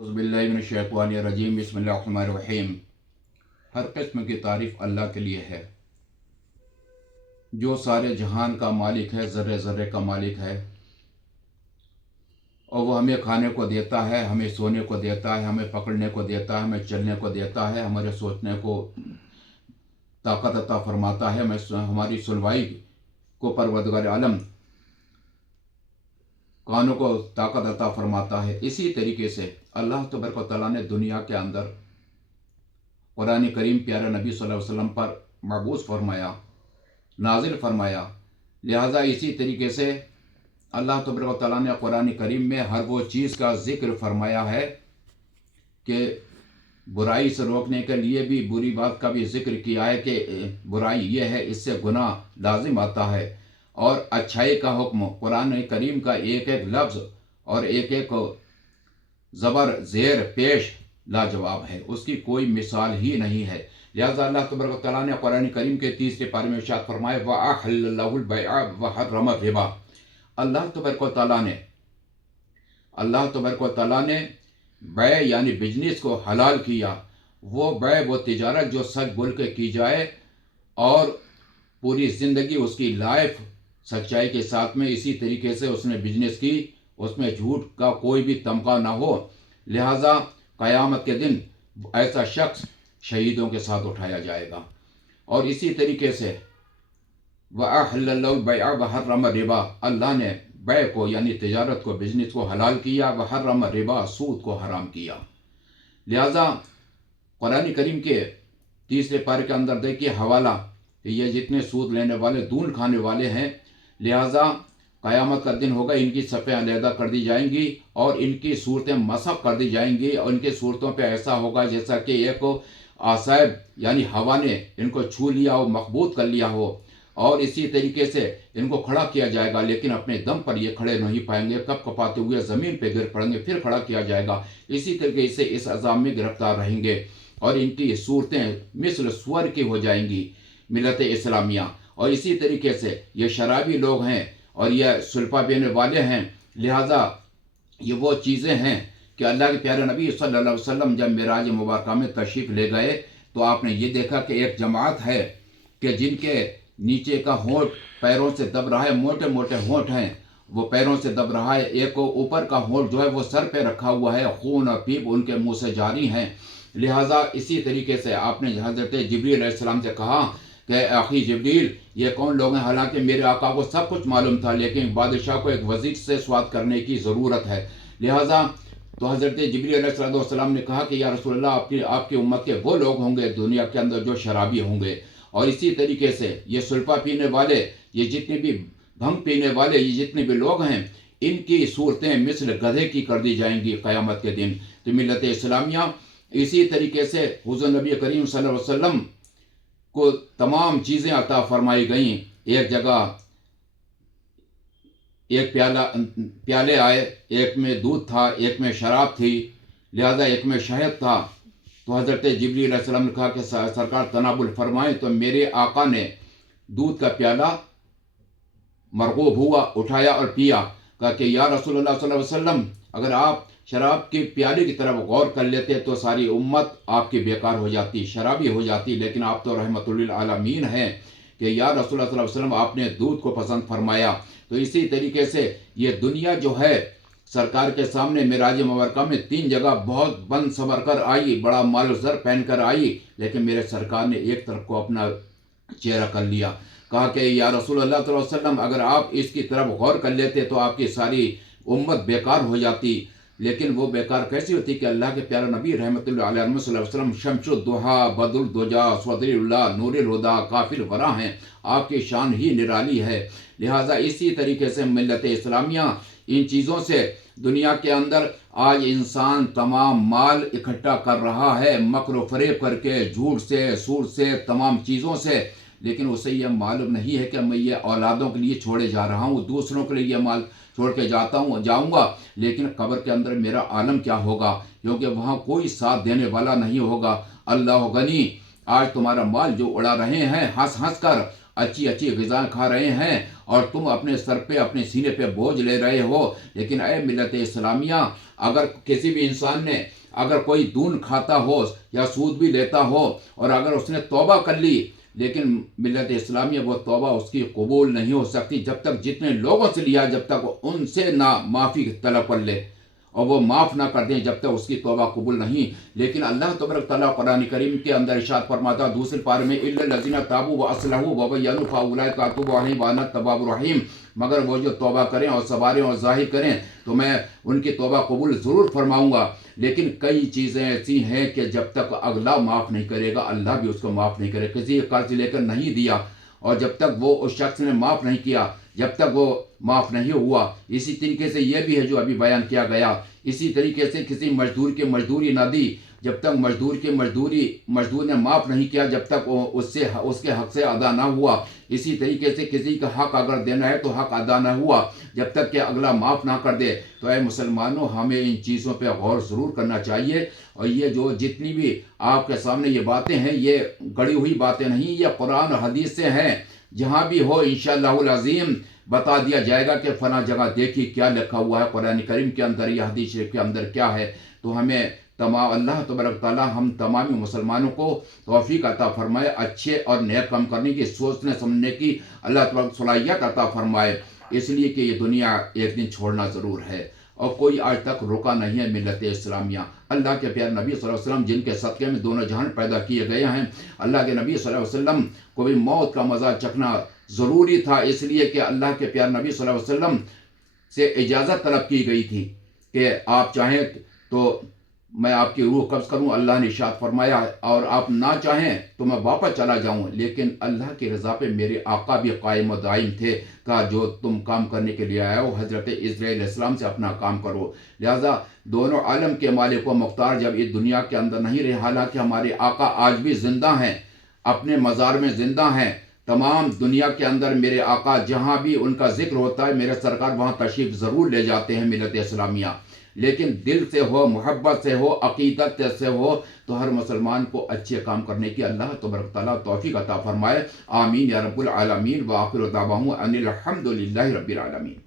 बिस्मिल्लाहिर्रहमानिर्रहीम बिस्मिल्लाहिर्रहमानिर्रहीम। हर किस्म की तारीफ़ अल्लाह के लिए है जो सारे जहान का मालिक है, ज़र्रे ज़र्रे का मालिक है। और वो हमें खाने को देता है, हमें सोने को देता है, हमें पकड़ने को देता है, हमें चलने को देता है, हमारे सोचने को ताकत अता फरमाता है, हमारी सुनवाई को परवरदिगार आलम कानों को ताकत अता फरमाता है। इसी तरीके से अल्लाह तबारक व तआला ने दुनिया के अंदर कुरान करीम प्यारे नबी सल्लल्लाहु अलैहि वसल्लम पर मबूस फरमाया, नाजिल फरमाया। लिहाजा इसी तरीके से अल्लाह तबारक व तआला ने कुरान करीम में हर वो चीज़ का ज़िक्र फरमाया है कि बुराई से रोकने के लिए भी बुरी बात का भी जिक्र किया है कि बुराई ये है, इससे गुनाह लाजिम आता है। और अच्छाई का हुक्म कुरान करीम का एक एक लफ्ज़ और एक एक ज़बर ज़ेर पेश लाजवाब है, उसकी कोई मिसाल ही नहीं है। लिहाजा अल्लाह तबारक व तआला ने कुरान करीम के तीसरे पारे में इरशाद फरमाया व अहल्लल्लाहुल बैअ व हर्रम रिबा। अल्लाह तबारक व तआला ने बै यानी बिजनेस को हलाल किया। वो बै वो तिजारत जो सच बोल के की जाए और पूरी ज़िंदगी उसकी लाइफ सच्चाई के साथ में इसी तरीके से उसने बिजनेस की, उसमें झूठ का कोई भी तमगा ना हो। लिहाजा क़यामत के दिन ऐसा शख्स शहीदों के साथ उठाया जाएगा। और इसी तरीके से वअहल्लल्लाहुल बैअ व हर्रम रिबा, अल्लाह ने बै को यानी तिजारत को, बिजनेस को हलाल किया, व हर्रम रिबा, सूद को हराम किया। लिहाजा कुरान करीम के तीसरे पारे के अंदर देखिए हवाला, ये जितने सूद लेने वाले, दून खाने वाले हैं, लिहाजा क़यामत का दिन होगा, इनकी सफ़ें अलहदा कर दी जाएंगी और इनकी सूरतें मसख कर दी जाएंगी। और इनकी सूरतों पे ऐसा होगा जैसा कि एक आसाब यानी हवा ने इनको छू लिया हो, मखबूत कर लिया हो। और इसी तरीके से इनको खड़ा किया जाएगा, लेकिन अपने दम पर ये खड़े नहीं पाएंगे, कप कपाते हुए ज़मीन पे गिर पड़ेंगे, फिर खड़ा किया जाएगा। इसी तरीके से इस अज़ाब में गिरफ्तार रहेंगे और इनकी सूरतें मिस्ल सुअर की हो जाएंगी, मिलत इस्लामिया। और इसी तरीके से ये शराबी लोग हैं और यह सुल्फा पीने वाले हैं। लिहाजा ये वो चीज़ें हैं कि अल्लाह के प्यारे नबी सल्लल्लाहु अलैहि वसल्लम जब मेराज मुबारक में तशरीफ़ ले गए तो आपने ये देखा कि एक जमात है कि जिनके नीचे का होंठ पैरों से दब रहा है, मोटे मोटे होंठ हैं, वो पैरों से दब रहा है। एक ऊपर का होंठ जो है वो सर पे रखा हुआ है, खून और पीप उनके मुंह से जारी हैं। लिहाजा इसी तरीके से आपने हज़रत जिब्रील अलैहिस्सलाम से कहा कि आखी जिब्रील, ये कौन लोग हैं? हालांकि मेरे आका को सब कुछ मालूम था, लेकिन बादशाह को एक वज़ीर से स्वाद करने की ज़रूरत है। लिहाजा तो हज़रत जिब्रील अलैहिस्सलाम ने कहा कि या रसूलल्लाह, आपकी उम्मत के वो लोग होंगे दुनिया के अंदर जो शराबी होंगे। और इसी तरीके से ये सुल्फा पीने वाले, ये जितने भी भंग पीने वाले, ये जितने भी लोग हैं, इनकी सूरतें मिस्ल गधे की कर दी जाएंगी क़यामत के दिन। तो मिल्लत इस्लामिया इसी तरीके से हुज़ूर नबी करीम सल्लल्लाहु अलैहि वसल्लम को तमाम चीज़ें अता फरमाई गई। एक जगह एक प्याले आए, एक में दूध था, एक में शराब थी, लिहाजा एक में शहद था। तो हज़रत जिब्रील अलैहिस्सलाम ने कहा कि सरकार तनाबुल फरमाएं। तो मेरे आका ने दूध का प्याला मरगूब हुआ, उठाया और पिया। कहा कि या रसूलुल्लाह सल्लल्लाहु अलैहि वसल्लम, अगर आप शराब के प्याले की तरफ गौर कर लेते तो सारी उम्मत आपकी बेकार हो जाती, शराबी हो जाती, लेकिन आप तो रहमतुल लिल आलमीन हैं कि या रसूलुल्लाह सल्लल्लाहु अलैहि वसल्लम आपने दूध को पसंद फरमाया। तो इसी तरीके से ये दुनिया जो है सरकार के सामने मेराज मुबारका में 3 जगह बहुत बन सवर कर आई, बड़ा माल ज़र पहन कर आई, लेकिन मेरे सरकार ने एक तरफ को अपना चेहरा कर लिया। कहा कि या रसूलुल्लाह सल्लल्लाहु अलैहि वसल्लम, अगर आप इसकी तरफ गौर कर लेते तो आपकी सारी उम्मत बेकार हो जाती। लेकिन वो बेकार कैसी होती कि अल्लाह के प्यारे नबी रहमतुल्लाह अलैहि वसल्लम शम्सुद्दुहा, बदरुद्दुजा, सदरुल्लाह, नूरुल हुदा, काफिल वरा हैं, आपकी शान ही निराली है। लिहाजा इसी तरीके से मिल्लत इस्लामिया इन चीज़ों से दुनिया के अंदर आज इंसान तमाम माल इकट्ठा कर रहा है, मकर फरेब करके, झूठ से, सूद से, तमाम चीज़ों से, लेकिन उसे यह मालूम नहीं है कि मैं ये औलादों के लिए छोड़े जा रहा हूँ, दूसरों के लिए ये माल छोड़ के जाऊँगा, लेकिन कब्र के अंदर मेरा आलम क्या होगा, क्योंकि वहाँ कोई साथ देने वाला नहीं होगा। अल्लाह गनी, आज तुम्हारा माल जो उड़ा रहे हैं हंस हंस कर, अच्छी अच्छी ग़िज़ाएँ खा रहे हैं और तुम अपने सर पे अपने सीने पे बोझ ले रहे हो। लेकिन ऐ मिल्लत इस्लामिया, अगर किसी भी इंसान ने अगर कोई दून खाता हो या सूद भी लेता हो और अगर उसने तौबा कर ली, लेकिन मिल्लत इस्लामिया वो तौबा उसकी कबूल नहीं हो सकती जब तक जितने लोगों से लिया जब तक वो उनसे ना माफ़ी तलब कर ले और वो माफ़ ना कर दें जब तक उसकी तौबा कबूल नहीं। लेकिन अल्लाह तबारक तआला कुरान करीम के अंदर इरशाद फरमाता दूसरे पारे में, इल्लल लज़ीना ताबू व अस्लहू व बय्यनू फउलाइका अतूबु अलैहिम व अना तव्वाबुर रहीम, मगर वो जो तौबा करें और सवारें और ज़ाहिर करें तो मैं उनकी तौबा कबूल ज़रूर फरमाऊँगा। लेकिन कई चीज़ें ऐसी हैं कि जब तक अगला माफ़ नहीं करेगा अल्लाह भी उसको माफ़ नहीं करेगा। किसी कर्ज लेकर नहीं दिया और जब तक वो उस शख्स ने माफ़ नहीं किया, जब तक वो माफ़ नहीं हुआ, इसी तरीके से ये भी है जो अभी बयान किया गया। इसी तरीके से किसी मजदूर की मजदूरी ना दी, जब तक मजदूर की मजदूर ने माफ़ नहीं किया, जब तक वो उससे उसके हक़ से अदा ना हुआ। इसी तरीके से किसी का हक़ अगर देना है तो हक़ अदा ना हुआ जब तक कि अगला माफ़ ना कर दे। तो ऐ मुसलमानों, हमें इन चीज़ों पे गौर ज़रूर करना चाहिए। और ये जो जितनी भी आपके सामने ये बातें हैं, ये गढ़ी हुई बातें नहीं, ये कुरान और हदीस से हैं। जहाँ भी हो इंशाअल्लाहुल अज़ीम बता दिया जाएगा कि फ़लाँ जगह देखी क्या लिखा हुआ है कुरान करीम के अंदर या हदीस शरीफ के अंदर क्या है। तो हमें तमाम अल्लाह तबारक ताला हम तमाम मुसलमानों को तौफीक अता फरमाए, अच्छे और नेक काम करने की, सोचने समझने की अल्लाह तबारक सलाहियत अता फरमाए। इसलिए कि ये दुनिया एक दिन छोड़ना ज़रूर है और कोई आज तक रुका नहीं है मिल्लत इस्लामिया। अल्लाह के प्यारे नबी सल्लल्लाहु अलैहि वसल्लम जिनके सदक़े में दोनों जहान पैदा किए गए हैं, अल्लाह के नबी सल्लल्लाहु अलैहि वसल्लम को भी मौत का मज़ा चखना ज़रूरी था, इसलिए कि अल्लाह के प्यारे नबी सल्लल्लाहु अलैहि वसल्लम से इजाज़त तलब की गई थी कि आप चाहें तो मैं आपकी रूह कब्ज़ करूँ। अल्लाह ने इरशाद फरमाया और आप ना चाहें तो मैं वापस चला जाऊँ, लेकिन अल्लाह की रज़ा पे मेरे आका भी कायम व दाइम थे। कहा जो तुम काम करने के लिए आए हो हज़रत इस्राईल अलैहिस्सलाम से अपना काम करो। लिहाजा दोनों आलम के मालिक व मुख्तार जब इस दुनिया के अंदर नहीं रहे, हालांकि हमारे आका आज भी ज़िंदा हैं, अपने मज़ार में ज़िंदा हैं। तमाम दुनिया के अंदर मेरे आका जहाँ भी उनका ज़िक्र होता है, मेरे सरकार वहाँ तशरीफ़ ज़रूर ले जाते हैं मिल्लत इस्लामिया। लेकिन दिल से हो, मोहब्बत से हो, अक़ीदत से हो, तो हर मुसलमान को अच्छे काम करने की अल्लाह तबारक तआला तौफ़ीक़ अता फ़रमाए। आमीन या रब्बुल आलमीन व आखिरु दावाहुम अनिल हम्दुलिल्लाहि रब्बिल आलमीन।